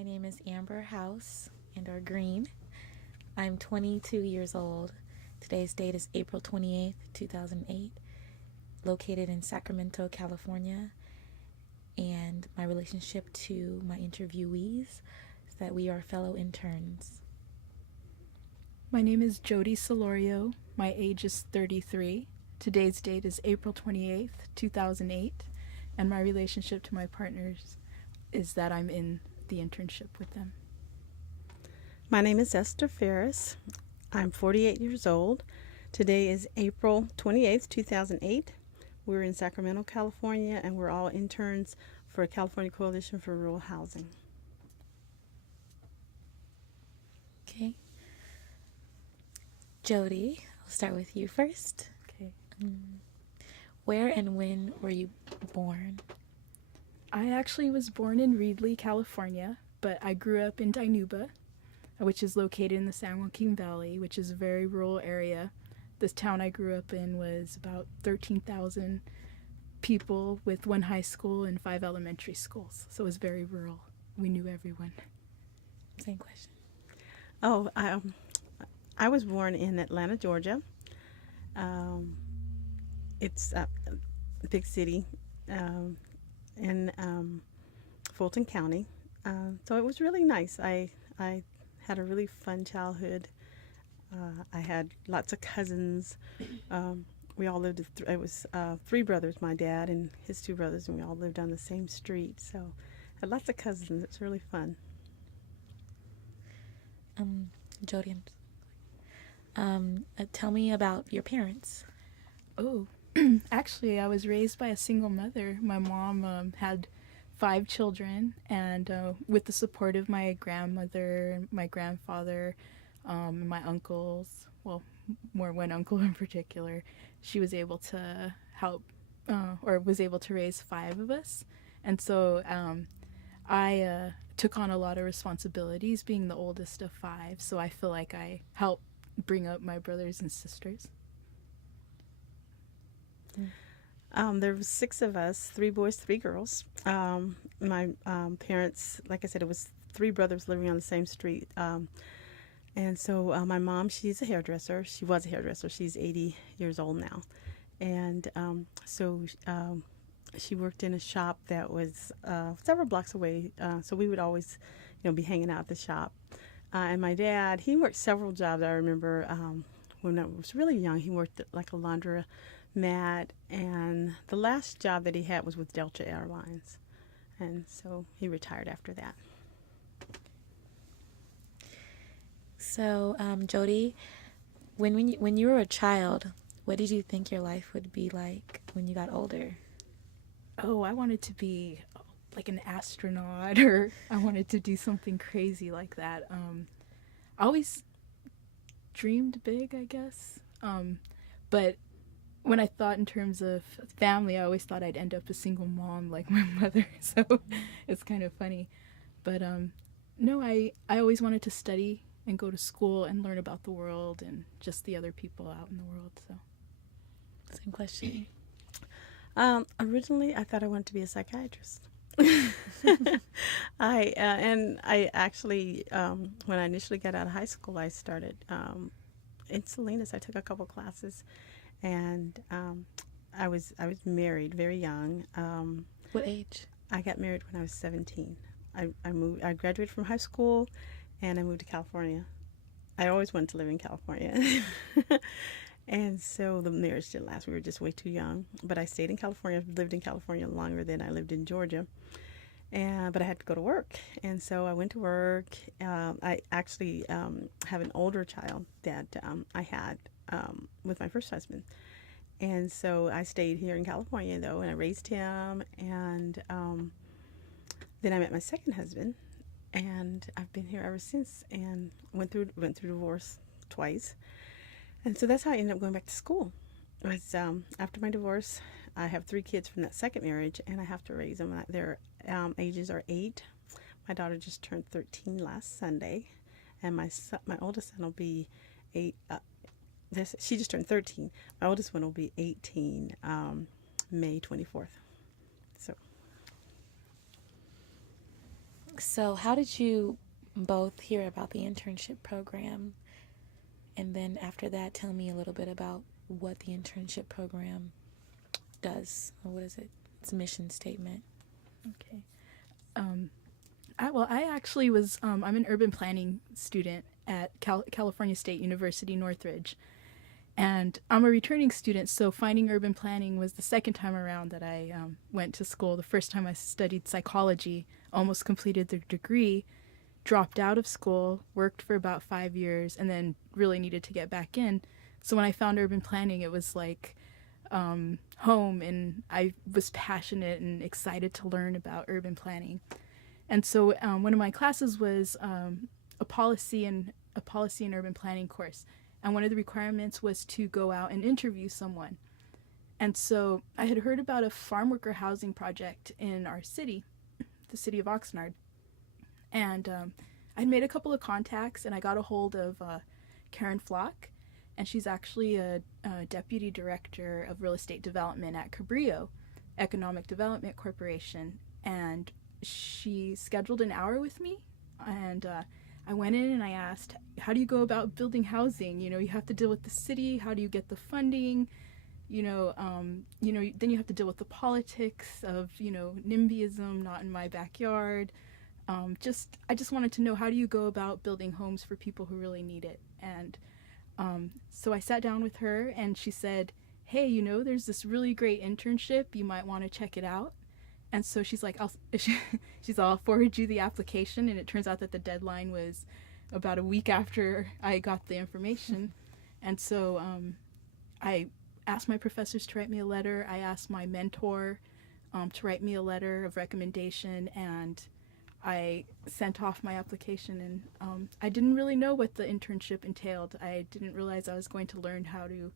My name is Amber House and/or Green. I'm 22 years old. Today's date is April 28th, 2008. Located in Sacramento, California. And my relationship to my interviewees is that we are fellow interns. My name is Jodie Solorio. My age is 33. Today's date is April 28th, 2008. And my relationship to my partners is that I'm in the internship with them. My name is Esther Ferris. I'm 48 years old. Today is April 28th, 2008. We're in Sacramento, California, and we're all interns for California Coalition for Rural Housing. Okay. Jodie, I'll start with you first. Okay. Where and when were you born? I actually was born in Reedley, California, but I grew up in Dinuba, which is located in the San Joaquin Valley, which is a very rural area. This town I grew up in was about 13,000 people with one high school and 5 elementary schools. So it was very rural. We knew everyone. Same question. I was born in Atlanta, Georgia. It's a big city in Fulton County. So it was really nice. I had a really fun childhood. I had lots of cousins. We all lived, it was 3 brothers, my dad and his 2 brothers, and we all lived on the same street. So I had lots of cousins. It's really fun. Jodie, tell me about your parents. Oh, actually, I was raised by a single mother. My mom had 5 children, and with the support of my grandmother, my grandfather, and my uncles, well, more one uncle in particular, she was able to help, or was able to raise 5 of us. And so I took on a lot of responsibilities being the oldest of 5, so I feel like I helped bring up my brothers and sisters. There were 6 of us, 3 boys, 3 girls. My parents, like I said, it was 3 brothers living on the same street. And so my mom, she's a hairdresser. She was a hairdresser. She's 80 years old now. And so she worked in a shop that was several blocks away. So we would always, be hanging out at the shop. And my dad, he worked several jobs. I remember when I was really young, he worked at like a laundromat. And the last job that he had was with Delta Airlines. And so he retired after that. So, Jodie, when you were a child, what did you think your life would be like when you got older? Oh, I wanted to be like an astronaut, or I wanted to do something crazy like that. I always dreamed big, I guess. But when I thought in terms of family, I always thought I'd end up a single mom like my mother. So it's kind of funny. But no, I always wanted to study and go to school and learn about the world and just the other people out in the world. So Same question. Originally, I thought I wanted to be a psychiatrist. I actually, when I initially got out of high school, I started in Salinas. I took a couple classes, and I was married very young. What age? I got married when I was 17. I graduated from high school, and I moved to California. I always wanted to live in California. And so the marriage didn't last. We were just way too young. But I stayed in California. I've lived in California longer than I lived in Georgia. But I had to go to work. And so I went to work. I actually have an older child that I had with my first husband. And so I stayed here in California, though, and I raised him. And then I met my second husband. And I've been here ever since, and went through divorce twice. And so that's how I ended up going back to school. It was after my divorce. I have 3 kids from that second marriage, and I have to raise them. Their ages are 8. My daughter just turned 13 last Sunday, and my oldest son will be 8. She just turned 13. My oldest one will be 18 May 24th. So. So, how did you both hear about the internship program? And then after that, tell me a little bit about what the internship program does. Or what is it? Its mission statement. Okay. I actually was, I'm an urban planning student at California State University, Northridge. And I'm a returning student, so finding urban planning was the second time around that I went to school. The first time I studied psychology, almost completed the degree, dropped out of school, worked for about 5 years, and then really needed to get back in. So when I found urban planning, it was like home, and I was passionate and excited to learn about urban planning. And so one of my classes was a policy and urban planning course. And one of the requirements was to go out and interview someone. And so I had heard about a farm worker housing project in our city, the city of Oxnard. And I'd made a couple of contacts, and I got a hold of Karen Flock. And she's actually a deputy director of real estate development at Cabrillo Economic Development Corporation. And she scheduled an hour with me. And I went in and I asked, how do you go about building housing? You have to deal with the city. How do you get the funding? Then you have to deal with the politics of, NIMBYism, not in my backyard. I just wanted to know, how do you go about building homes for people who really need it? And so I sat down with her, and she said, hey, there's this really great internship. You might want to check it out. And so she's like, I'll forward you the application. And it turns out that the deadline was about a week after I got the information. And so I asked my professors to write me a letter. I asked my mentor to write me a letter of recommendation. And I sent off my application. And I didn't really know what the internship entailed. I didn't realize I was going to learn how to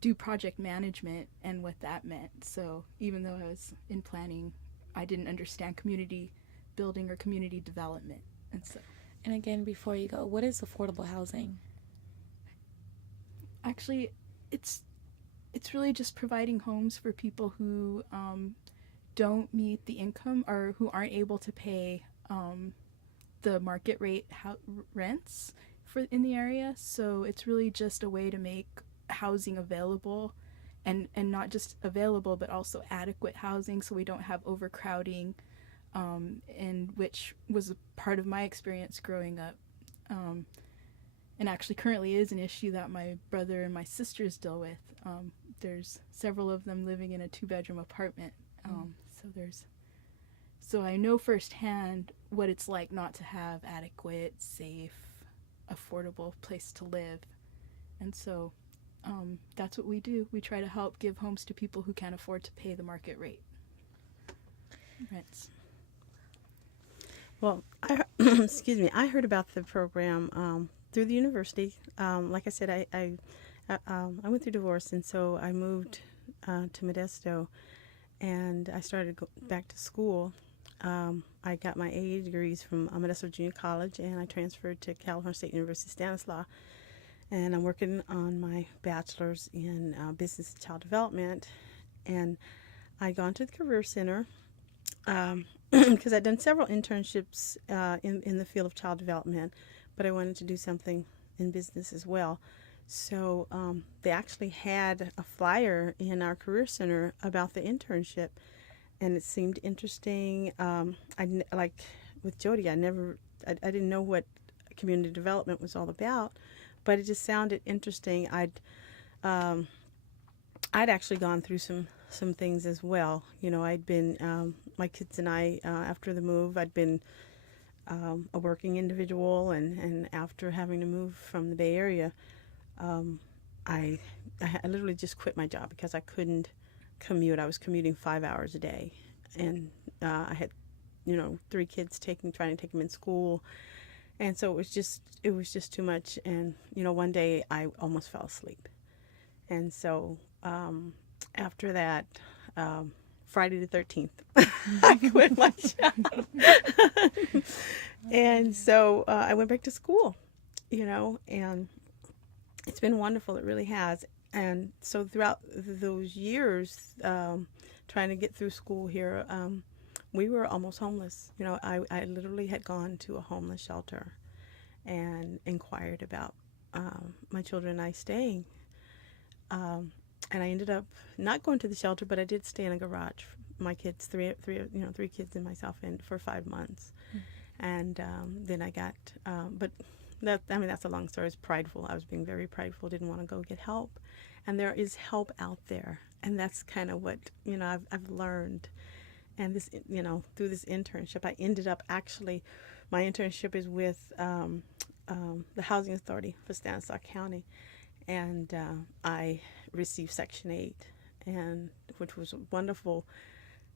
do project management and what that meant. So even though I was in planning, I didn't understand community building or community development. And again, before you go, what is affordable housing? Actually, it's really just providing homes for people who don't meet the income or who aren't able to pay the market rate rents in the area. So it's really just a way to make housing available. And not just available, but also adequate housing, so we don't have overcrowding, and which was a part of my experience growing up, and actually currently is an issue that my brother and my sisters deal with. There's several of them living in a 2-bedroom apartment, so I know firsthand what it's like not to have adequate, safe, affordable place to live, and so that's what we do. We try to help give homes to people who can't afford to pay the market rate rents. Well, excuse me. I heard about the program through the university. Like I said, I went through divorce, and so I moved to Modesto, and I started back to school. I got my AA degrees from Modesto Junior College, and I transferred to California State University Stanislaus. And I'm working on my bachelor's in business and child development. And I gone to the Career Center because I'd done several internships in the field of child development, but I wanted to do something in business as well. So they actually had a flyer in our Career Center about the internship, and it seemed interesting. Like with Jodie, I didn't know what community development was all about. But it just sounded interesting. I'd actually gone through some things as well. I'd been my kids and I after the move. I'd been a working individual, and after having to move from the Bay Area, I literally just quit my job because I couldn't commute. I was commuting 5 hours a day, and I had 3 kids trying to take them in school. And so it was just too much. And, one day I almost fell asleep. And so after that, Friday the 13th, I quit my job. And so I went back to school, and it's been wonderful. It really has. And so throughout those years, trying to get through school here, we were almost homeless. You know, I literally had gone to a homeless shelter and inquired about my children and I staying. And I ended up not going to the shelter, but I did stay in a garage. My kids, three kids and myself, in for 5 months. And then I got, but that's a long story. It's prideful. I was being very prideful. Didn't want to go get help, and there is help out there, and that's kind of what I've learned. And this, through this internship, I ended up actually, my internship is with the Housing Authority for Stanislaus County, and I received Section 8, and which was a wonderful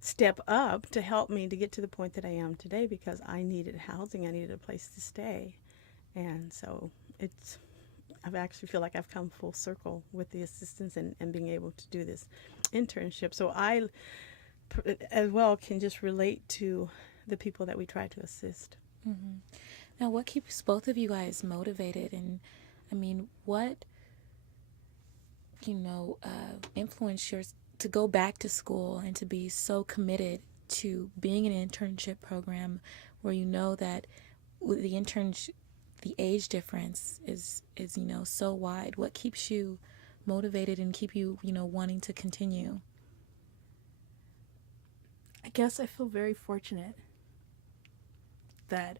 step up to help me to get to the point that I am today, because I needed housing, I needed a place to stay. And so I actually feel like I've come full circle with the assistance and being able to do this internship. So I as well can just relate to the people that we try to assist. Mm-hmm. Now, what keeps both of you guys motivated? And I mean, what influenced yours to go back to school and to be so committed to being an internship program where you know that the age difference is so wide? What keeps you motivated and keep you wanting to continue? I guess I feel very fortunate that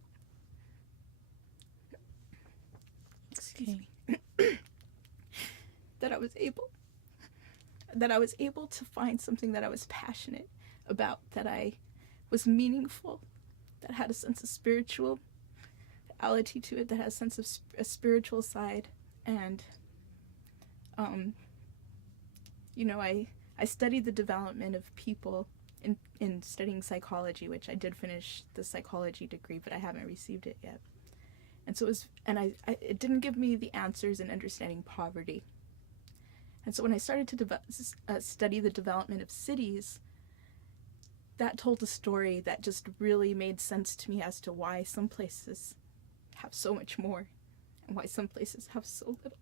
that I was able to find something that I was passionate about, that I was meaningful, that had a sense of spirituality to it, that had a sense of a spiritual side. And I studied the development of people in studying psychology, which I did finish the psychology degree, but I haven't received it yet. And so it didn't give me the answers in understanding poverty. And so when I started to study the development of cities, that told a story that just really made sense to me as to why some places have so much more and why some places have so little.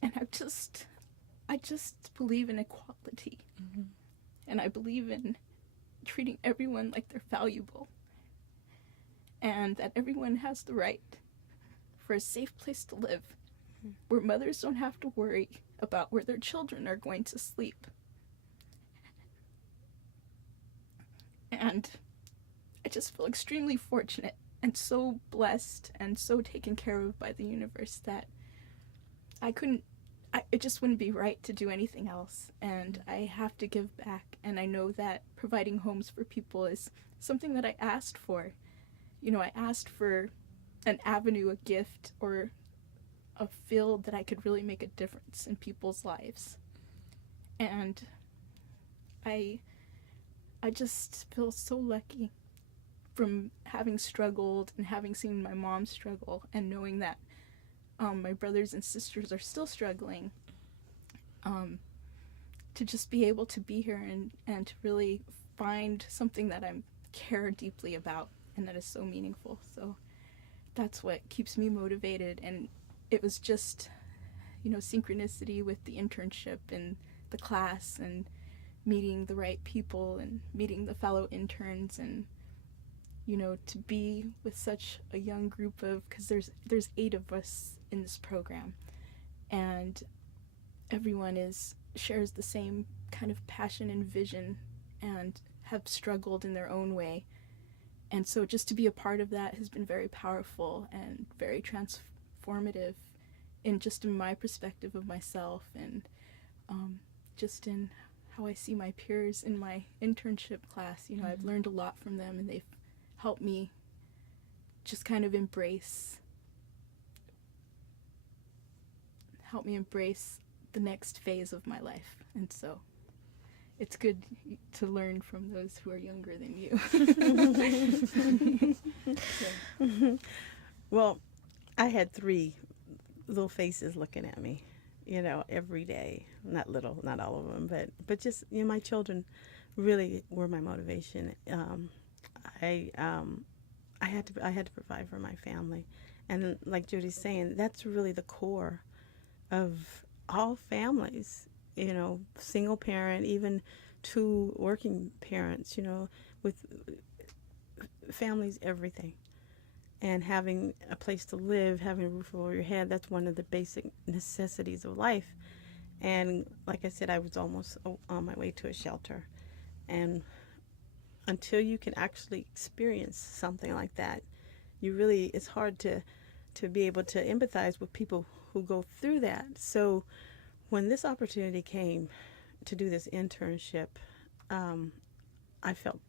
And I just believe in equality. Mm-hmm. And I believe in treating everyone like they're valuable, and that everyone has the right for a safe place to live, where mothers don't have to worry about where their children are going to sleep. And I just feel extremely fortunate and so blessed and so taken care of by the universe that it just wouldn't be right to do anything else. And I have to give back. And I know that providing homes for people is something that I asked for. I asked for an avenue, a gift, or a field that I could really make a difference in people's lives. And I just feel so lucky from having struggled and having seen my mom struggle, and knowing that my brothers and sisters are still struggling, to just be able to be here and to really find something that I care deeply about and that is so meaningful. So that's what keeps me motivated. And it was just, synchronicity with the internship and the class and meeting the right people and meeting the fellow interns, and to be with such a young group of, because there's 8 of us in this program, and everyone shares the same kind of passion and vision and have struggled in their own way. And so just to be a part of that has been very powerful and very transformative in my perspective of myself, and just in how I see my peers in my internship class. Mm-hmm. I've learned a lot from them, and they've helped me just kind of embrace the next phase of my life. And so it's good to learn from those who are younger than you. Yeah. Well, I had 3 little faces looking at me, every day. Not little, not all of them, but just, my children really were my motivation. I had to provide for my family, and like Jodie's saying, that's really the core of all families. single parent, even two working parents, with families, everything. And having a place to live, having a roof over your head, that's one of the basic necessities of life. And like I said, I was almost on my way to a shelter. And until you can actually experience something like that, it's hard to be able to empathize with people who go through that. So when this opportunity came to do this internship, I felt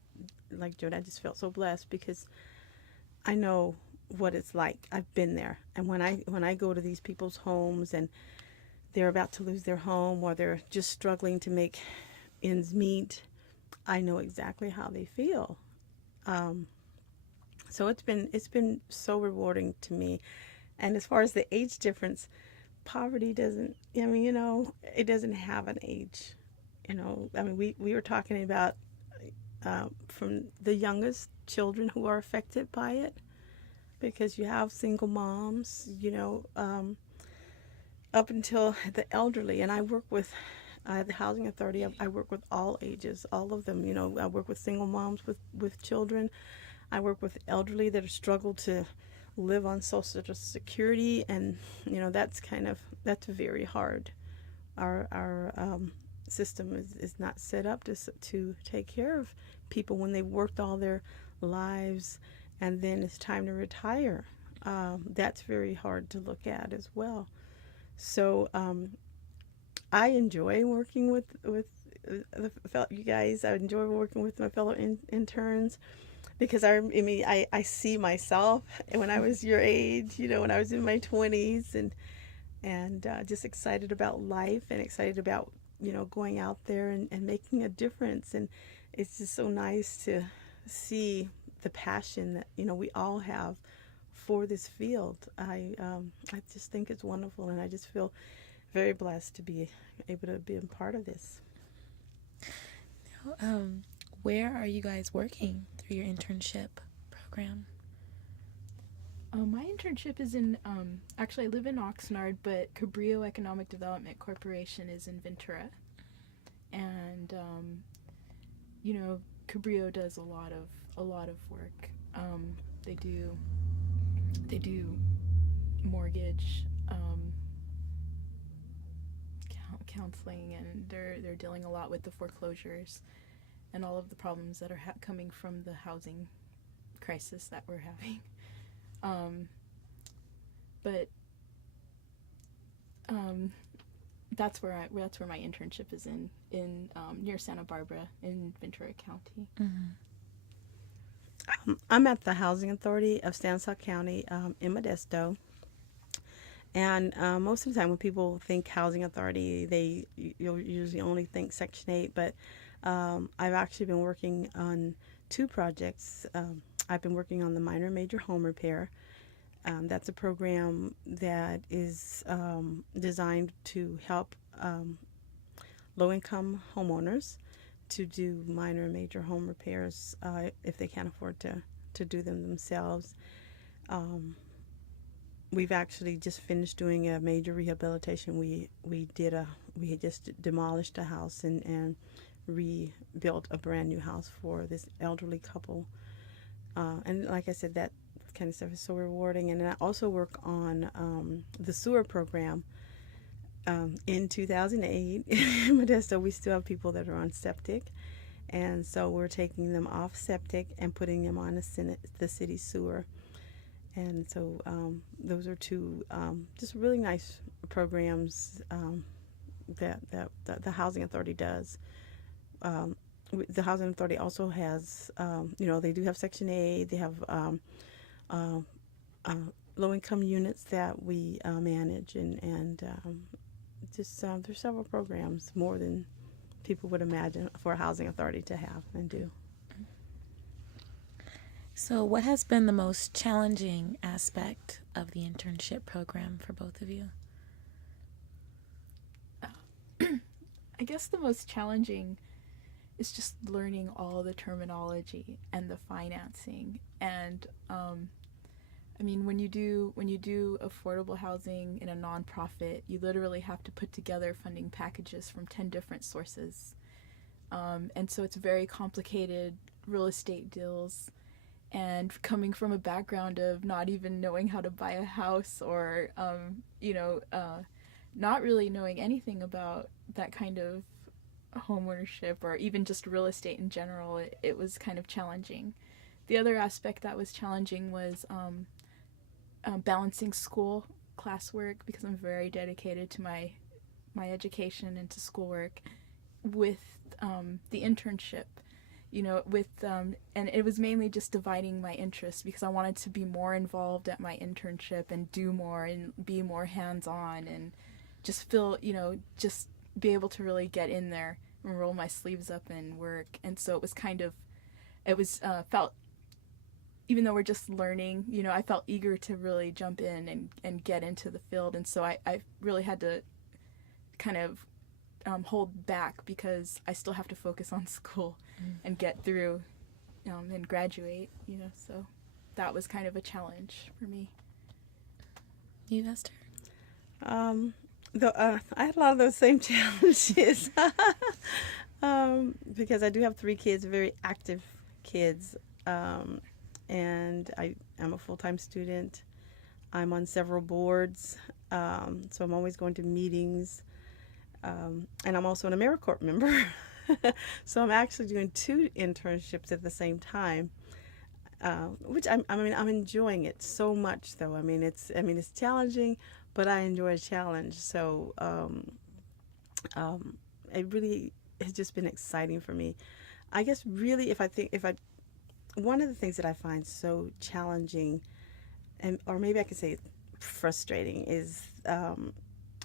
like Jodie, I just felt so blessed because I know what it's like. I've been there. And when I go to these people's homes and they're about to lose their home or they're just struggling to make ends meet, I know exactly how they feel. So it's been so rewarding to me. And as far as the age difference, poverty doesn't, it doesn't have an age. We were talking about from the youngest children who are affected by it, because you have single moms, up until the elderly. And I work with the Housing Authority. I work with all ages, all of them. I work with single moms with children. I work with elderly that have struggled to live on Social Security, and that's very hard. Our system is not set up to take care of people when they've worked all their lives and then it's time to retire. That's very hard to look at as well. So I enjoy working with you guys. I enjoy working with my fellow interns, because I see myself when I was your age, when I was in my 20s, and just excited about life and excited about going out there and making a difference. And it's just so nice to see the passion that we all have for this field. I just think it's wonderful, and I just feel very blessed to be able to be a part of this. Where are you guys working through your internship program? My internship is in, actually I live in Oxnard, but Cabrillo Economic Development Corporation is in Ventura. And, Cabrillo does a lot of work. They do mortgage, counseling, and they're dealing a lot with the foreclosures and all of the problems that are coming from the housing crisis that we're having. But that's where my internship is in near Santa Barbara in Ventura County. Mm-hmm. I'm at the Housing Authority of Stanislaus County in Modesto. And most of the time when people think Housing Authority, you'll usually only think Section 8. But I've actually been working on two projects. I've been working on the minor and major home repair. That's a program that is designed to help low-income homeowners to do minor and major home repairs if they can't afford to do them themselves. We've actually just finished doing a major rehabilitation. We had just demolished a house and rebuilt a brand new house for this elderly couple. And like I said, that kind of stuff is so rewarding. And I also work on the sewer program. In 2008 in Modesto, we still have people that are on septic, and so we're taking them off septic and putting them on the city sewer. And so those are two just really nice programs that the Housing Authority does. The Housing Authority also has, they do have Section 8. They have low-income units that we manage, and just there's several programs, more than people would imagine, for a Housing Authority to have and do. So what has been the most challenging aspect of the internship program for both of you? I guess the most challenging is just learning all the terminology and the financing. And I mean, when you do affordable housing in a nonprofit, you literally have to put together funding packages from 10 different sources. And so it's very complicated real estate deals. And coming from a background of not even knowing how to buy a house or, not really knowing anything about that kind of homeownership or even just real estate in general, it was kind of challenging. The other aspect that was challenging was balancing school classwork, because I'm very dedicated to my education and to schoolwork, with the internship, and it was mainly just dividing my interests, because I wanted to be more involved at my internship and do more and be more hands-on and just feel, just be able to really get in there and roll my sleeves up and work. And so felt, even though we're just learning, I felt eager to really jump in and get into the field. And so I really had to kind of hold back, because I still have to focus on school and get through and graduate, so that was kind of a challenge for me. You, Esther? I had a lot of those same challenges because I do have 3 kids, very active kids, and I'm a full-time student. I'm on several boards, so I'm always going to meetings, and I'm also an AmeriCorps member. So I'm actually doing 2 internships at the same time, which I'm enjoying it so much, though. It's challenging, but I enjoy a challenge. So it really has just been exciting for me. I guess really, one of the things that I find so challenging, or maybe I could say frustrating, is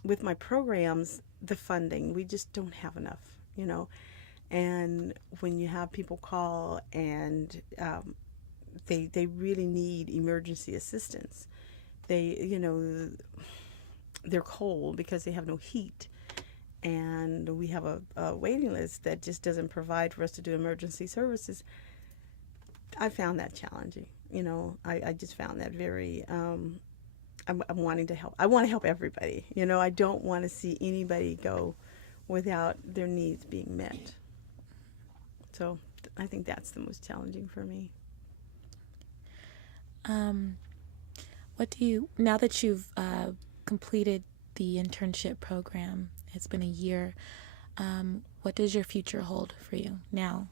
with my programs, the funding. We just don't have enough, And when you have people call and they really need emergency assistance, they're cold because they have no heat, and we have a waiting list that just doesn't provide for us to do emergency services. I found that challenging. I just found that very. I'm wanting to help. I want to help everybody. I don't want to see anybody go without their needs being met. So I think that's the most challenging for me. Now that you've completed the internship program, it's been a year, what does your future hold for you now?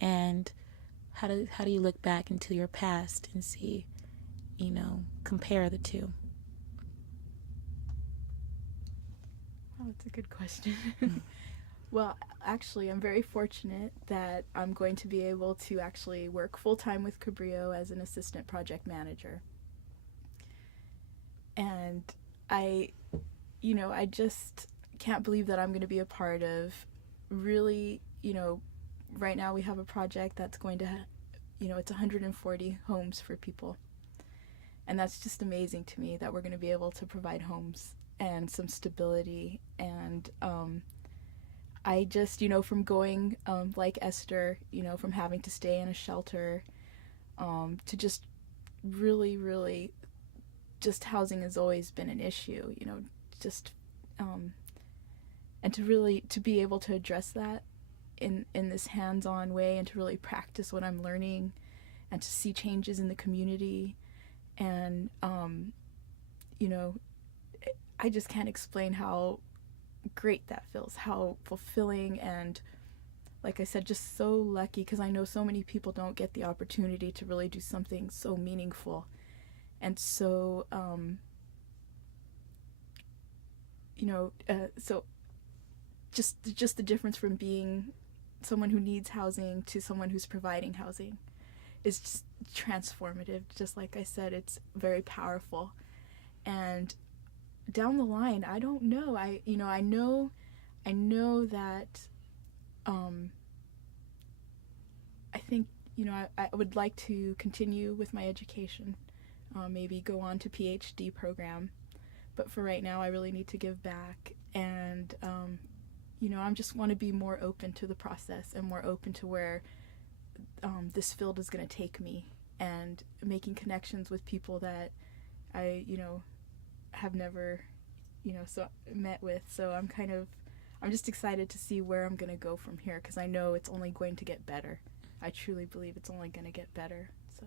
And how do you look back into your past and see, compare the two? Oh, that's a good question. Well, actually, I'm very fortunate that I'm going to be able to actually work full-time with Cabrillo as an assistant project manager. And I just can't believe that I'm going to be a part of really, right now we have a project that's going to, it's 140 homes for people. And that's just amazing to me that we're going to be able to provide homes and some stability. And I just, from going, like Esther, from having to stay in a shelter, to just really, really, just housing has always been an issue, and to be able to address that in this hands-on way, and to really practice what I'm learning, and to see changes in the community, and, I just can't explain how great that feels, how fulfilling, and like I said, just so lucky, because I know so many people don't get the opportunity to really do something so meaningful. And so so just the difference from being someone who needs housing to someone who's providing housing is just transformative. Just like I said, it's very powerful. And down the line, I don't know. I know that I think I would like to continue with my education, maybe go on to PhD program, but for right now I really need to give back, and I just want to be more open to the process and more open to where this field is going to take me, and making connections with people that I, have never, met with. So I'm just excited to see where I'm going to go from here, because I know it's only going to get better. I truly believe it's only going to get better. So.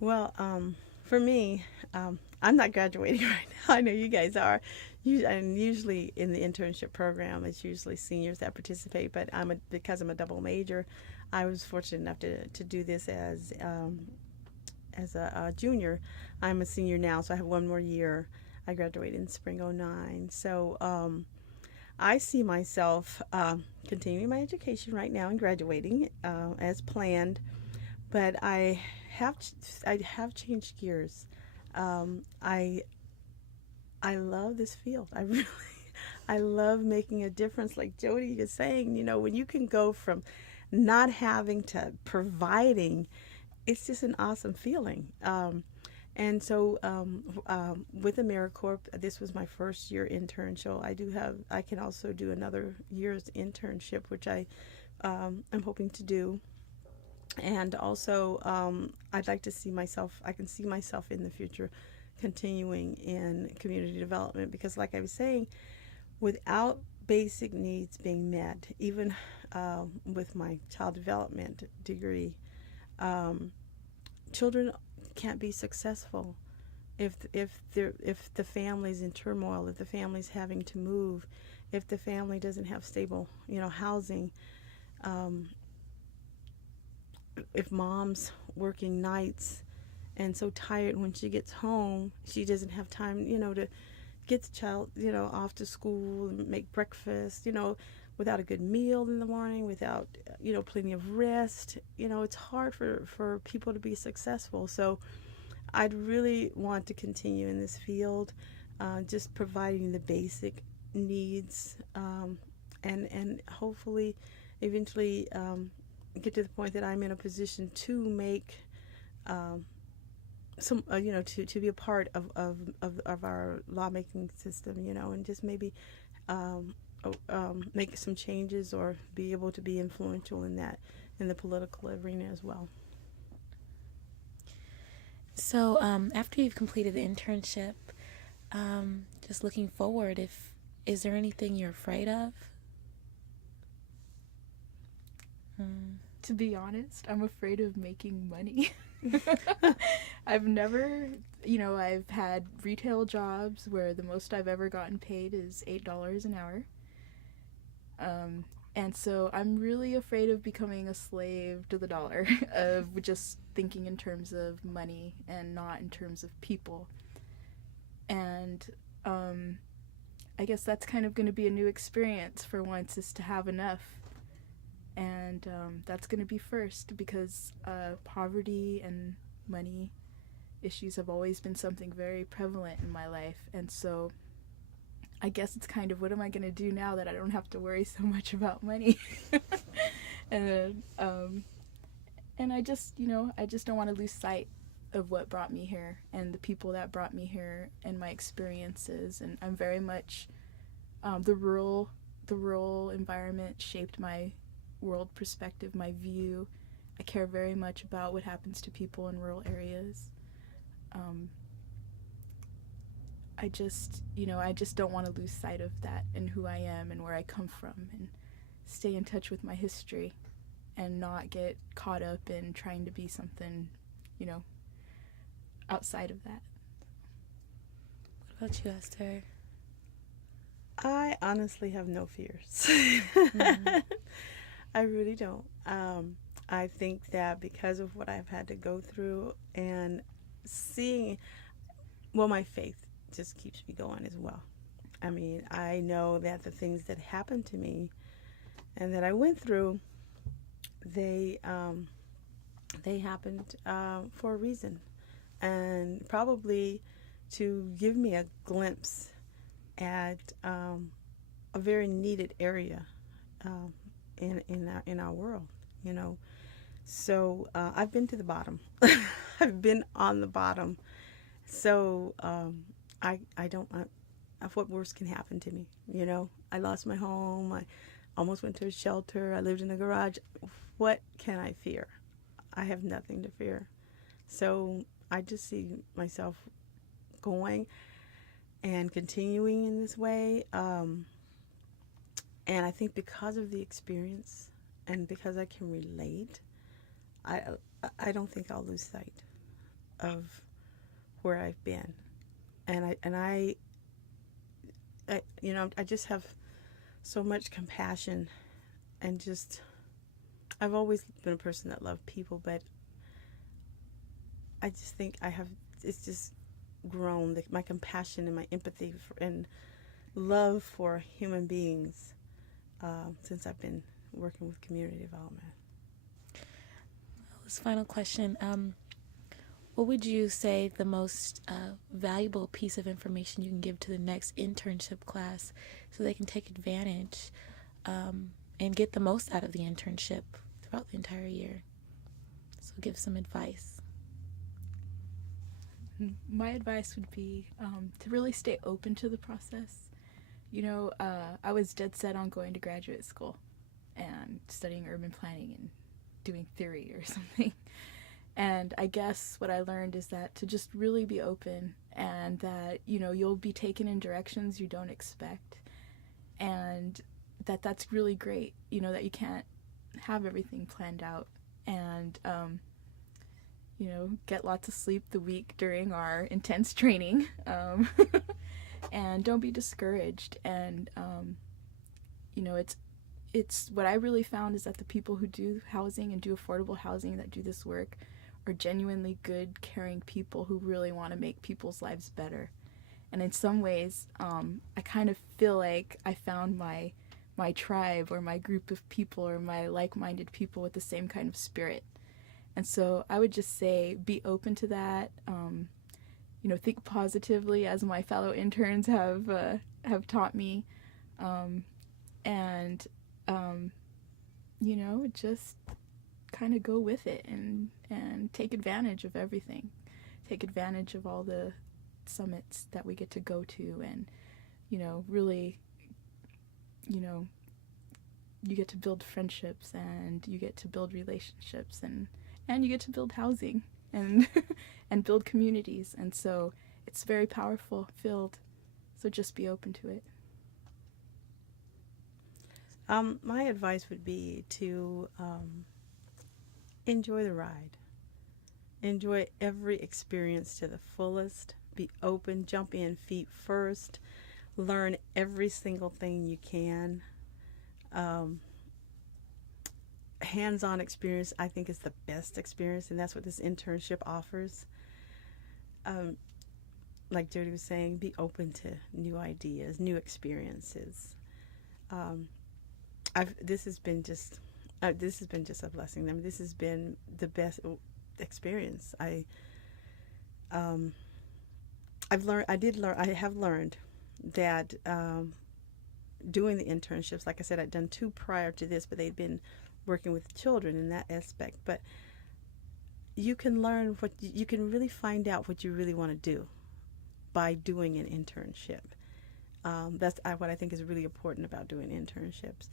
Well, for me, I'm not graduating right now. I know you guys are. And usually in the internship program, it's usually seniors that participate. But because I'm a double major, I was fortunate enough to do this as a junior. I'm a senior now, so I have one more year. I graduated in spring '09. So I see myself continuing my education right now and graduating as planned. But I have changed gears. I love this field. I love making a difference. Like Jodie is saying, when you can go from not having to providing, it's just an awesome feeling. And so with AmeriCorps, this was my first year intern. So I can also do another year's internship, which I'm hoping to do. And also, I'd like to I can see myself in the future continuing in community development, because like I was saying, without basic needs being met, even with my child development degree, children can't be successful if the family's in turmoil, if the family's having to move, if the family doesn't have stable, housing. If mom's working nights and so tired when she gets home, she doesn't have time, to get the child, off to school and make breakfast, without a good meal in the morning, without, plenty of rest, it's hard for people to be successful. So I'd really want to continue in this field, just providing the basic needs, and hopefully eventually get to the point that I'm in a position to make some, to be a part of our lawmaking system, and just maybe make some changes or be able to be influential in the political arena as well. So after you've completed the internship, just looking forward, is there anything you're afraid of? To be honest, I'm afraid of making money. I've never, I've had retail jobs where the most I've ever gotten paid is $8 an hour. And so I'm really afraid of becoming a slave to the dollar, of just thinking in terms of money and not in terms of people. And I guess that's kind of going to be a new experience for once, is to have enough. And that's going to be first, because poverty and money issues have always been something very prevalent in my life. And so I guess it's kind of, what am I going to do now that I don't have to worry so much about money? And I just, I just don't want to lose sight of what brought me here and the people that brought me here and my experiences. And I'm very much, the rural environment shaped my world perspective, my view. I care very much about what happens to people in rural areas. I just don't want to lose sight of that and who I am and where I come from, and stay in touch with my history and not get caught up in trying to be something, outside of that. What about you, Esther? I honestly have no fears. Mm-hmm. I really don't. I think that because of what I've had to go through and seeing, my faith just keeps me going as well. I mean, I know that the things that happened to me and that I went through, they happened for a reason, and probably to give me a glimpse at a very needed area in our world, So I've been to the bottom. I've been on the bottom. So I don't. What worse can happen to me? I lost my home. I almost went to a shelter. I lived in a garage. What can I fear? I have nothing to fear. So I just see myself going and continuing in this way. And I think because of the experience and because I can relate, I, I don't think I'll lose sight of where I've been. I just have so much compassion and just, I've always been a person that loved people, but I just think it's just grown, my compassion and my empathy and love for human beings since I've been working with community development. This final question, what would you say the most valuable piece of information you can give to the next internship class so they can take advantage and get the most out of the internship throughout the entire year? So give some advice. My advice would be to really stay open to the process. I was dead set on going to graduate school and studying urban planning and doing theory or something. And I guess what I learned is that to just really be open, and that, you'll be taken in directions you don't expect, and that's really great, that you can't have everything planned out, and, get lots of sleep the week during our intense training, and don't be discouraged. And, it's what I really found is that the people who do housing and do affordable housing, that do this work, are genuinely good, caring people who really want to make people's lives better. And in some ways, I kind of feel like I found my tribe, or my group of people, or my like-minded people with the same kind of spirit. And so I would just say, be open to that. Think positively, as my fellow interns have taught me, and just kind of go with it and take advantage of everything. Take advantage of all the summits that we get to go to, and really, you get to build friendships, and you get to build relationships, and you get to build housing and and build communities. And so it's very powerful field. So just be open to it. My advice would be to enjoy the ride. Enjoy every experience to the fullest. Be open, jump in feet first. Learn every single thing you can. Hands-on experience, I think, is the best experience, and that's what this internship offers. Like Jodie was saying, be open to new ideas, new experiences. This has been just a blessing. I mean, this has been the best experience. I have learned that doing the internships, like I said, I'd done 2 prior to this, but they'd been working with children in that aspect. But you can learn you can really find out what you really want to do by doing an internship. That's what I think is really important about doing internships.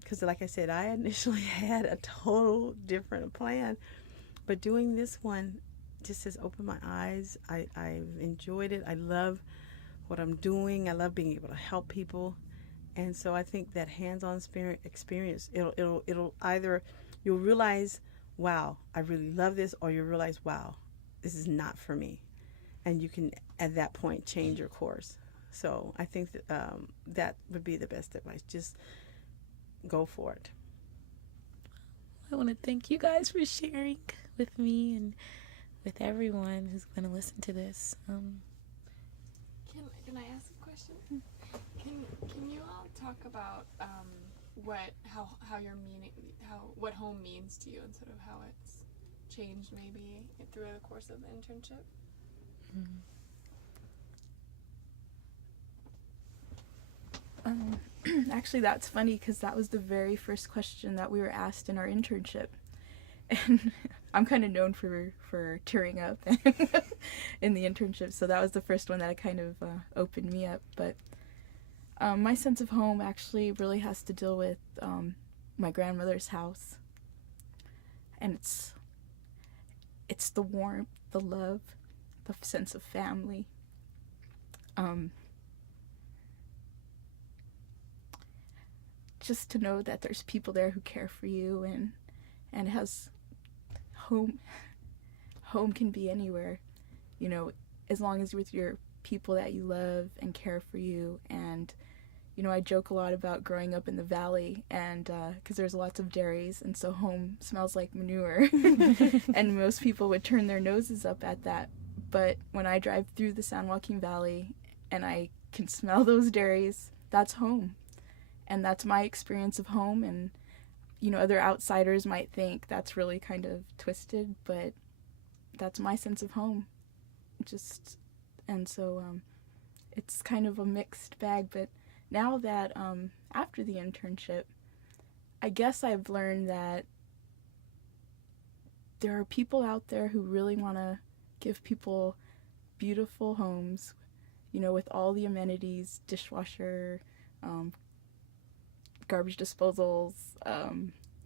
Because like I said, I initially had a total different plan, but doing this one just has opened my eyes. I've enjoyed it. I love what I'm doing. I love being able to help people. And so I think that hands-on experience, it'll either, you'll realize, wow, I really love this, or you'll realize, wow, this is not for me. And you can, at that point, change your course. So I think that that would be the best advice. Just go for it. I want to thank you guys for sharing with me and with everyone who's going to listen to this. Can I ask a question? Can you all talk about what home means to you, and sort of how it's changed maybe through the course of the internship? Actually, that's funny, because that was the very first question that we were asked in our internship. And I'm kind of known for tearing up in the internship, so that was the first one that kind of opened me up. But my sense of home actually really has to deal with my grandmother's house. And it's it's the warmth, the love, the sense of family. Just to know that there's people there who care for you, and has home. Home can be anywhere, you know, as long as you're with your people that you love and care for you. And you know, I joke a lot about growing up in the valley, and because there's lots of dairies, and so home smells like manure. And most people would turn their noses up at that. But when I drive through the San Joaquin Valley and I can smell those dairies, that's home. And that's my experience of home. And you know, other outsiders might think that's really kind of twisted, but that's my sense of home. Just, and so it's kind of a mixed bag. But now that after the internship, I guess I've learned that there are people out there who really want to give people beautiful homes, you know, with all the amenities, dishwasher, garbage disposals,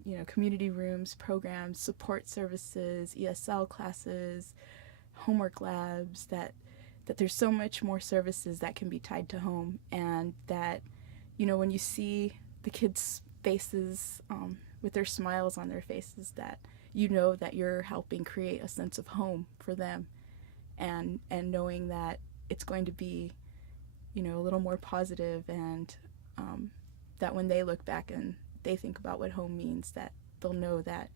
you know, community rooms, programs, support services, ESL classes, homework labs, that there's so much more services that can be tied to home. And that, you know, when you see the kids' faces with their smiles on their faces, that you know that you're helping create a sense of home for them, and knowing that it's going to be, you know, a little more positive, and that when they look back and they think about what home means, that they'll know that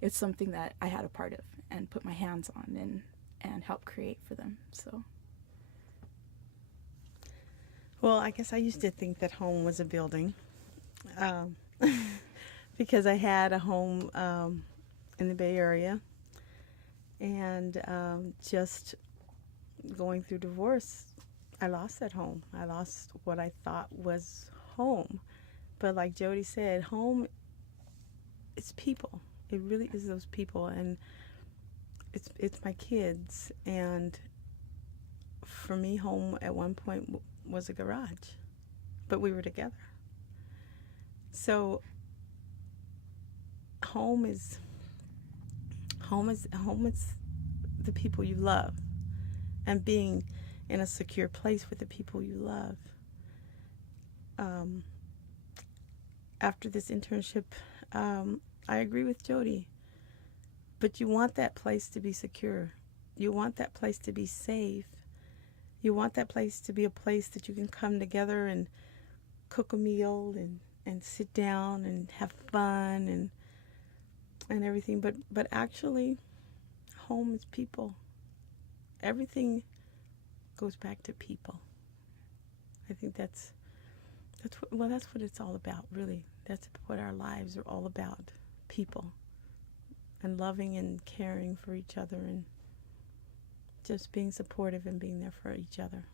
it's something that I had a part of and put my hands on and help create for them. So, Well, I guess I used to think that home was a building, because I had a home in the Bay Area, and just going through divorce, I lost that home. I lost what I thought was home. But like Jodie said, home is people. It really is those people, and it's my kids. And for me, home at one point was a garage, but we were together. So home is the people you love, and being in a secure place with the people you love. After this internship, I agree with Jodie, but you want that place to be secure. You want that place to be safe. You want that place to be a place that you can come together and cook a meal and sit down and have fun and everything. But actually, home is people. Everything goes back to people. I think that's what it's all about, really. That's what our lives are all about, people, and loving and caring for each other, and just being supportive and being there for each other.